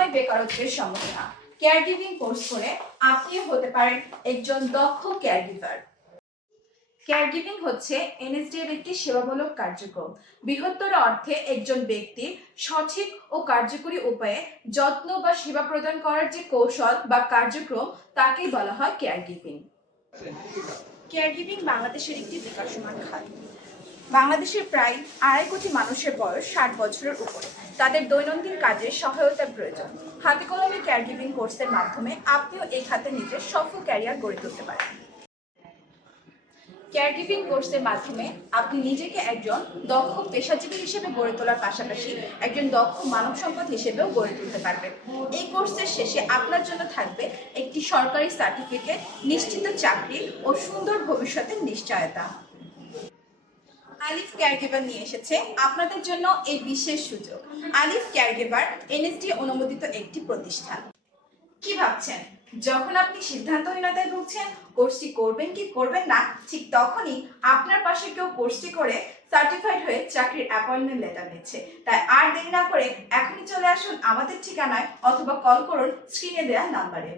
নয় বেকারত্বের সমস্যা। কেয়ার গিভিং কোর্স করে আপনিও হতে পারেন একজন দক্ষ কেয়ার গিভার। কেয়ার গিভিং হচ্ছে এনএসডি এর একটি সেবামূলক কার্যক্রম। বৃহত্তর অর্থে একজন ব্যক্তি সঠিক ও কার্যকরী উপায়ে যত্ন বা সেবা প্রদান করার যে কৌশল বা কার্যক্রম তাকেই বলা হয় কেয়ার গিভিং। কেয়ার গিভিং বাংলাদেশের একটি বিকাশমান খাত। বাংলাদেশের প্রায় 2.5 কোটি মানুষের বয়স 60 বছরের উপরে। তাদের দৈনন্দিন কাজে সহায়তার প্রয়োজন। হাতে কলমে কেয়ার গিভিং কোর্সের মাধ্যমে আপনিও এই খাতে নিজের সফল ক্যারিয়ার গড়ে তুলতে পারেন। কেয়ার গিভিং কোর্সের মাধ্যমে আপনি নিজেকে একজন দক্ষ পেশাজীবী হিসেবে গড়ে তোলার পাশাপাশি একজন দক্ষ মানব সম্পদ হিসেবেও গড়ে তুলতে পারবেন। এই কোর্সের শেষে আপনার জন্য থাকবে একটি সরকারি সার্টিফিকেট, নিশ্চিত চাকরি ও সুন্দর ভবিষ্যতের নিশ্চয়তা। আলিফ কেয়ারগিভার নিয়ে এসেছে আপনাদের জন্য এই বিশেষ সুযোগ। আলিফ কেয়ারগিভার এনএসডি অনুমোদিত একটি প্রতিষ্ঠান। কি ভাবছেন? যখন আপনি সিদ্ধান্তহীনতায় ভুগছেন কোর্সটি করবেন কি করবেন না, ঠিক তখনই আপনার পাশে কেউ কোর্সটি করে সার্টিফাইড হয়ে চাকরির অ্যাপয়েন্টমেন্ট লেটার নিচ্ছে। তাই আর দেরি না করে এখনই চলে আসুন আমাদের ঠিকানায় অথবা কল করুন স্ক্রিনে দেওয়া নাম্বারে।